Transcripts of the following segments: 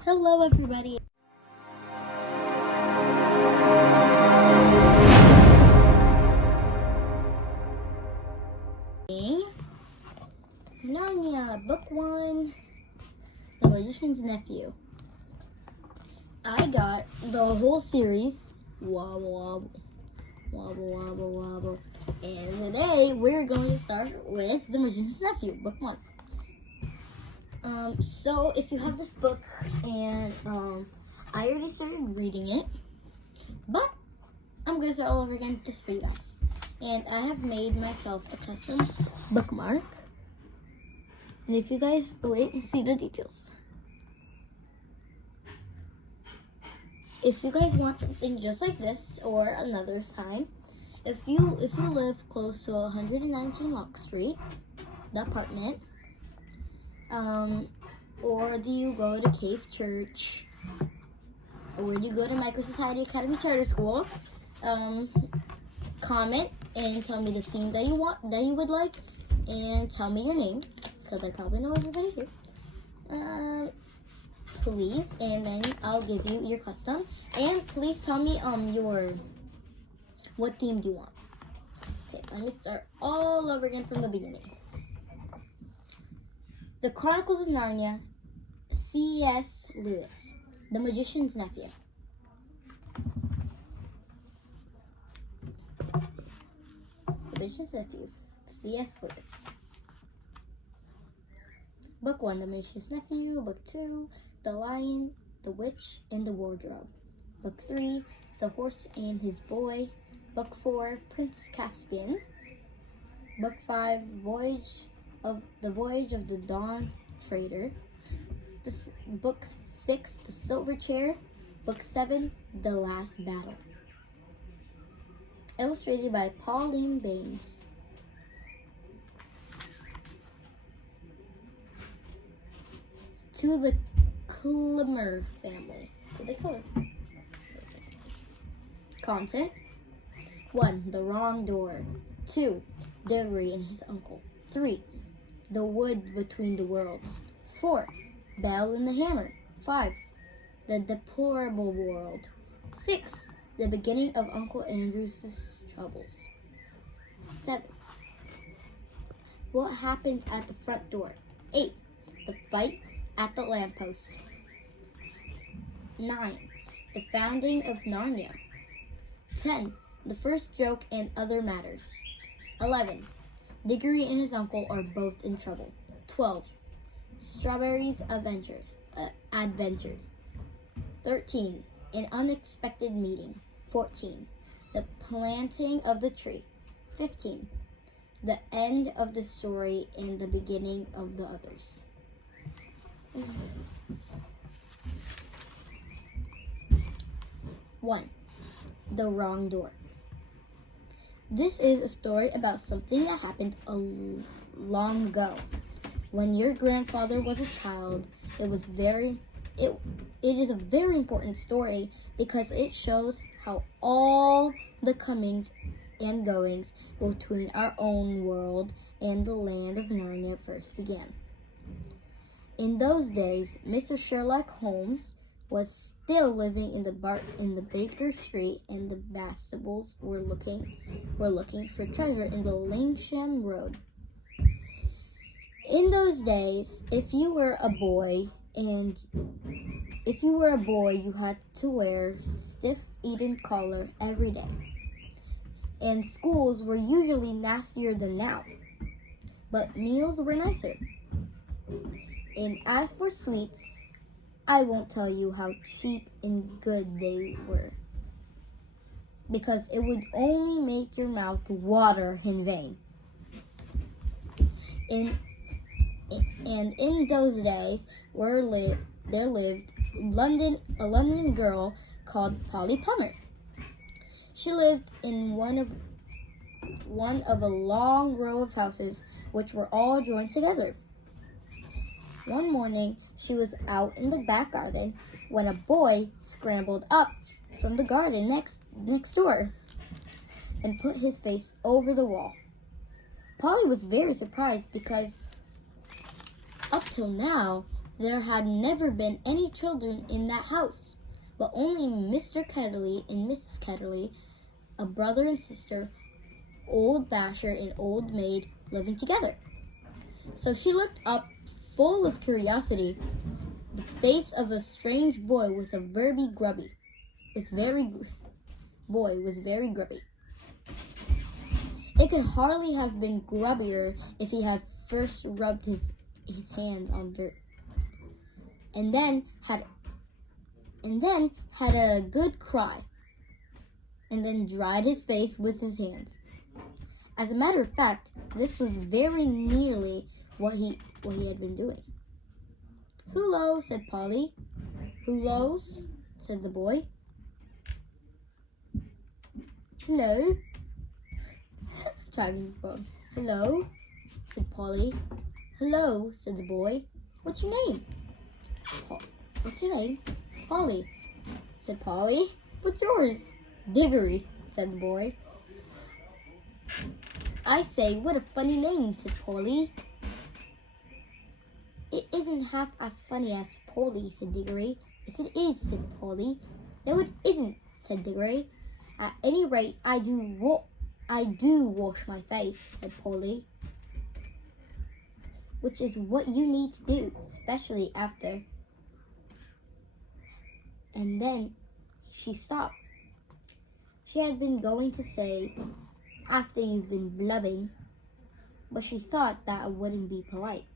Hello, everybody. Narnia, Book 1, The Magician's Nephew. I got the whole series, Wobble Wobble, Wobble Wobble Wobble. And today we're going to start with The Magician's Nephew, Book 1. So if you have this book, and I already started reading it, but I'm going to start all over again just for you guys. And I have made myself a custom bookmark. And if you guys wait and see the details. If you guys want something just like this or another time, if you live close to 119 Lock Street, the apartment, or do you go to Cave Church, or do you go to Micro Society Academy Charter School, comment and tell me the theme that you would like, and tell me your name, because I probably know everybody here. Please, and then I'll give you your custom. And please tell me what theme do you want. Okay, let me start all over again from the beginning. The Chronicles of Narnia, C.S. Lewis, The Magician's Nephew. The Magician's Nephew, C.S. Lewis. Book 1, The Magician's Nephew. Book 2, The Lion, the Witch, and the Wardrobe. Book 3, The Horse and His Boy. Book 4, Prince Caspian. Book 5, The Voyage of the Dawn Trader. Book 6, The Silver Chair. Book 7, The Last Battle. Illustrated by Pauline Baines. To the Climmer family. To the color. Content. 1. The Wrong Door. 2. Diggory and his uncle. 3. The Wood Between the Worlds. 4. Bell and the Hammer. 5. The Deplorable World. 6. The Beginning of Uncle Andrew's Troubles. 7. What Happens at the Front Door. 8. The Fight at the Lamppost. 9. The Founding of Narnia. 10. The First Joke and Other Matters. 11. Diggory and his uncle are both in trouble. 12. Strawberry's Adventure. 13. An Unexpected Meeting. 14. The Planting of the Tree. 15. The End of the Story and the Beginning of the Others. 1. The Wrong Door. This is a story about something that happened long ago. When your grandfather was a child, it is a very important story because it shows how all the comings and goings between our own world and the land of Narnia first began. In those days, Mr. Sherlock Holmes was still living in the Baker Street, and the Bastables were looking for treasure in the Langsham Road. In those days, if you were a boy, you had to wear stiff Eden collar every day, and schools were usually nastier than now, but meals were nicer. And as for sweets, I won't tell you how cheap and good they were, because it would only make your mouth water in vain. And in those days, there lived a London girl called Polly Plummer. She lived in one of a long row of houses which were all joined together. One morning, she was out in the back garden when a boy scrambled up from the garden next door and put his face over the wall. Polly was very surprised because up till now, There had never been any children in that house, but only Mr. Ketterly and Mrs. Ketterly, a brother and sister, Old Basher and Old Maid, living together. So she looked up, full of curiosity. The face of a strange boy was very grubby. It could hardly have been grubbier if he had first rubbed his hands on dirt, and then had a good cry, and then dried his face with his hands. As a matter of fact, this was very nearly what he had been doing. "Hullo," said Polly. "Hullos," said the boy. "Hello." Trying to "Hello," said Polly. "Hello," said the boy. "What's your name?" "What's your name?" "Polly," said Polly. "What's yours?" "Diggory," said the boy. "I say, what a funny name," said Polly. "It isn't half as funny as Polly," said Diggory. "Yes, it is," said Polly. "No, it isn't," said Diggory. "At any rate, I do wash my face," said Polly. "Which is what you need to do, especially after." And then she stopped. She had been going to say, "After you've been blubbing," but she thought that wouldn't be polite.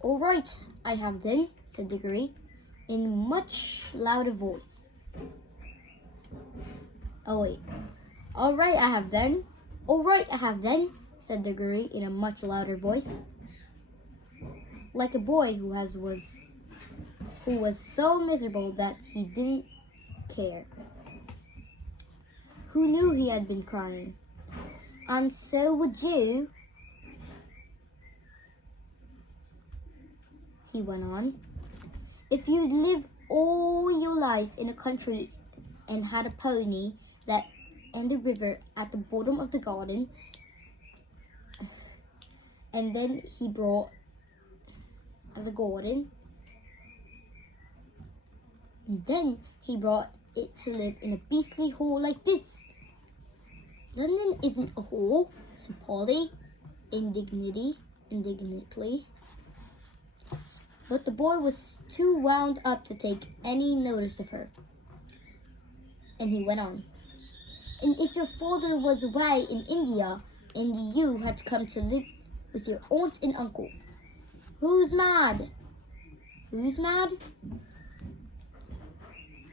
"All right, I have then," said Diggory, in a much louder voice. "Oh wait. All right, I have then. All right, I have then," said Diggory in a much louder voice, like a boy who was so miserable that he didn't care, who knew he had been crying. "And so would you," he went on, "if you'd lived all your life in a country and had a pony and a river at the bottom of the garden." And then he brought it to live in a beastly hole like this. "London isn't a hole," said Polly indignantly. But the boy was too wound up to take any notice of her, and he went on. "And if your father was away in India and you had to come to live with your aunt and uncle, who's mad? Who's mad?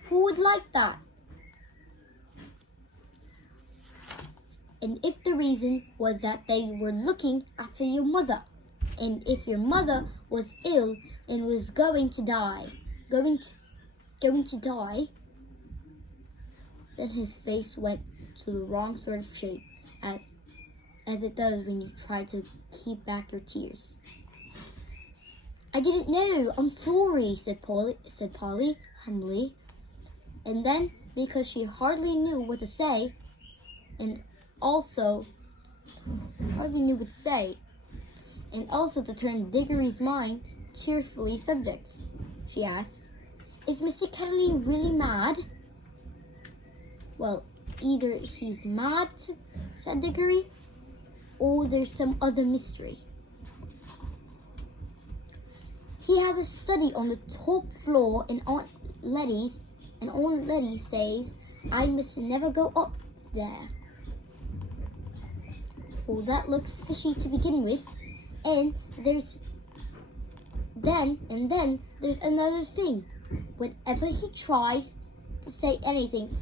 Who would like that? And if the reason was that they were looking after your mother, and if your mother was ill and was going to die, then his face went to the wrong sort of shape, as it does when you try to keep back your tears. "I didn't know. I'm sorry," said Polly humbly. And then, because she hardly knew what to say, and also to turn Diggory's mind cheerfully subjects, she asked, "Is Mr. Ketterly really mad?" "Well, either he's mad," said Diggory, "or there's some other mystery. He has a study on the top floor in Aunt Letty's, and Aunt Letty says I must never go up there. Well, that looks fishy to begin with, and then there's another thing. Whenever he tries to say anything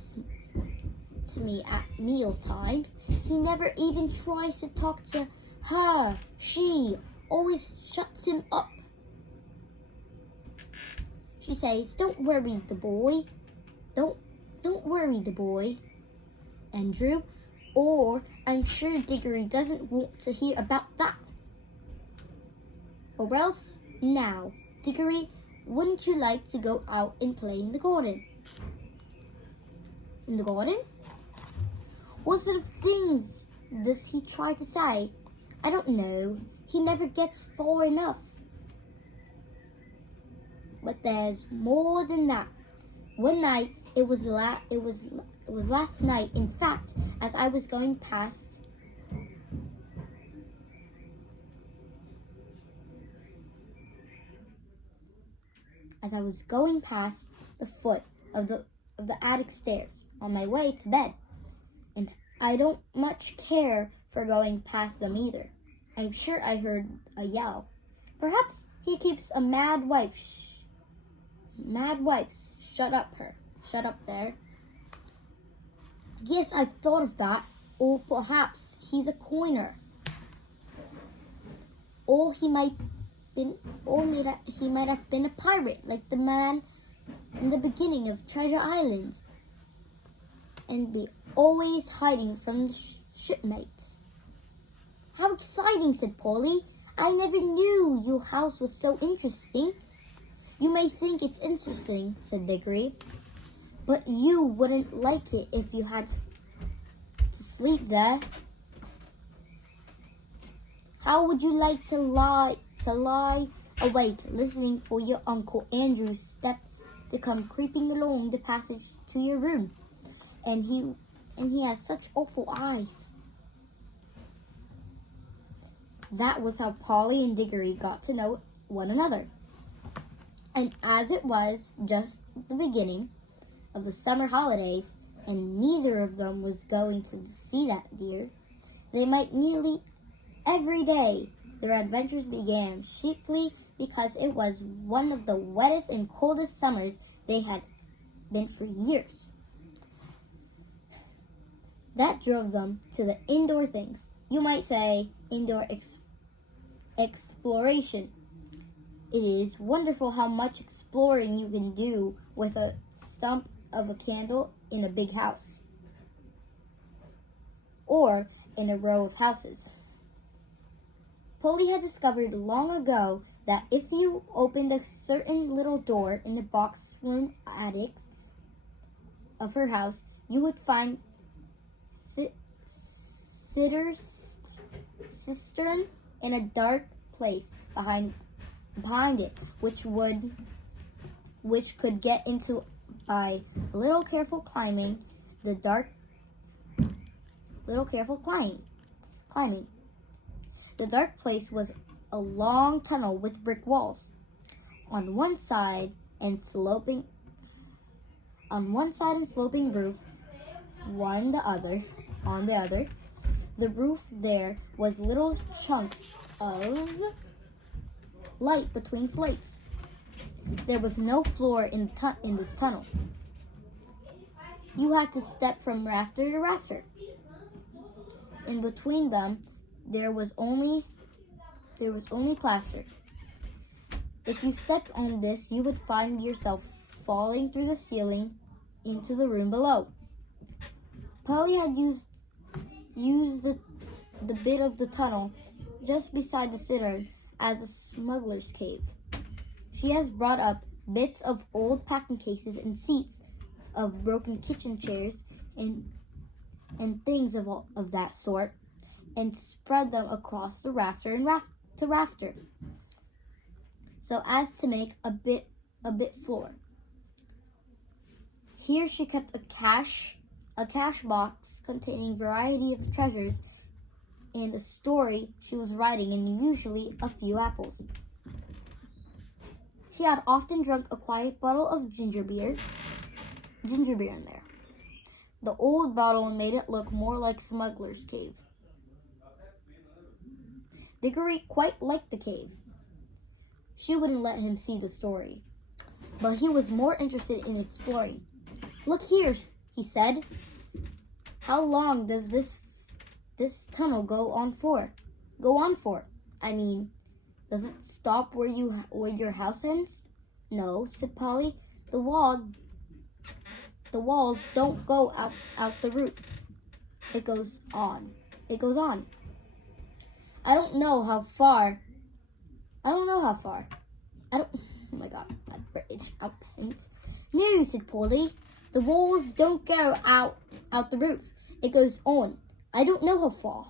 to me at meal times, he never even tries to talk to her. She always shuts him up. She says, Don't worry the boy, Andrew, or I'm sure Diggory doesn't want to hear about that. Or else, now, Diggory, wouldn't you like to go out and play in the garden?" "In the garden? What sort of things does he try to say?" "I don't know. He never gets far enough." But there's more than that. One night, it was last night. In fact, as I was going past the foot of the attic stairs on my way to bed, and I don't much care for going past them either. I'm sure I heard a yell. Perhaps he keeps a mad wife. Mad wives. Shut up there. Yes, I've thought of that. Or perhaps he's a coiner. Or he might have been a pirate, like the man in the beginning of Treasure Island, and be always hiding from the shipmates. How exciting, said Polly. I never knew your house was so interesting. You may think it's interesting, said Diggory, but you wouldn't like it if you had to sleep there. How would you like to lie awake listening for your Uncle Andrew's step to come creeping along the passage to your room? And he has such awful eyes. That was how Polly and Diggory got to know one another. And as it was just the beginning of the summer holidays, and neither of them was going to sea that year, they met nearly every day. Their adventures began, chiefly because it was one of the wettest and coldest summers they had been for years. That drove them to the indoor things. You might say indoor exploration. It is wonderful how much exploring you can do with a stump of a candle in a big house, or in a row of houses. Polly had discovered long ago that if you opened a certain little door in the box room attics of her house, you would find Sitter's cistern in a dark place behind it, which could get into by a little careful climbing. The dark place was a long tunnel with brick walls on one side and sloping roof on the other. The roof there was little chunks of light between slates. There was no floor in this tunnel. You had to step from rafter to rafter. In between them, there was only plaster. If you stepped on this, you would find yourself falling through the ceiling into the room below. Polly had used the bit of the tunnel just beside the cistern as a smuggler's cave. She has brought up bits of old packing cases and seats of broken kitchen chairs and things of that sort, and spread them across the rafter to rafter, so as to make a bit floor. Here she kept a cash box containing variety of treasures and a story she was writing, and usually a few apples. She had often drunk a quiet bottle of ginger beer in there. The old bottle made it look more like Smuggler's Cave. Diggory quite liked the cave. She wouldn't let him see the story, but he was more interested in exploring. Look here, he said. How long does this tunnel go on for? I mean, does it stop where your house ends? No, said Polly. The walls don't go out the roof. It goes on. I don't know how far. Oh my God, my British accent. No, said Polly. The walls don't go out the roof. It goes on. I don't know how far.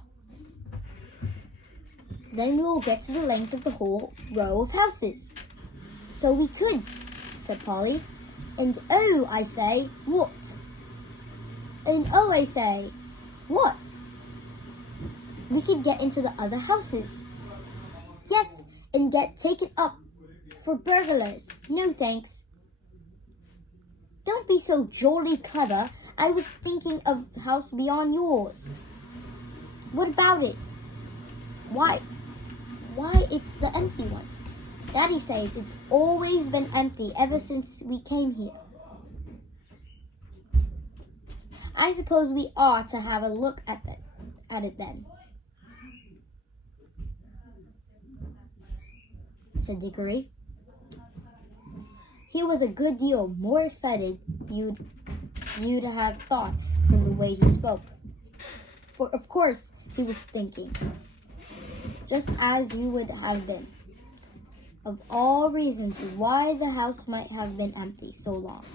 Then we will get to the length of the whole row of houses. So we could, said Polly. And oh, I say, what? And oh, I say, what? We could get into the other houses. Yes, and get taken up for burglars. No thanks. Don't be so jolly clever. I was thinking of house beyond yours. What about it? Why, it's the empty one. Daddy says it's always been empty ever since we came here. I suppose we ought to have a look at it then, said Dickory. He was a good deal more excited you'd have thought from the way he spoke. For of course he was thinking, just as you would have been, of all reasons why the house might have been empty so long.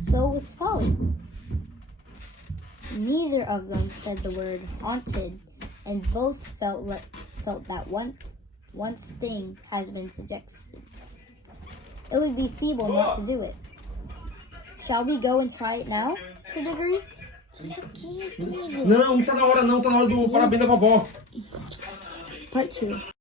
So was Polly. Neither of them said the word haunted, and both felt that once thing has been suggested, it would be feeble not to do it. Shall we go and try it now? Said Dickory. Não tá na hora não, tá na hora do parabéns da vovó. Part 2.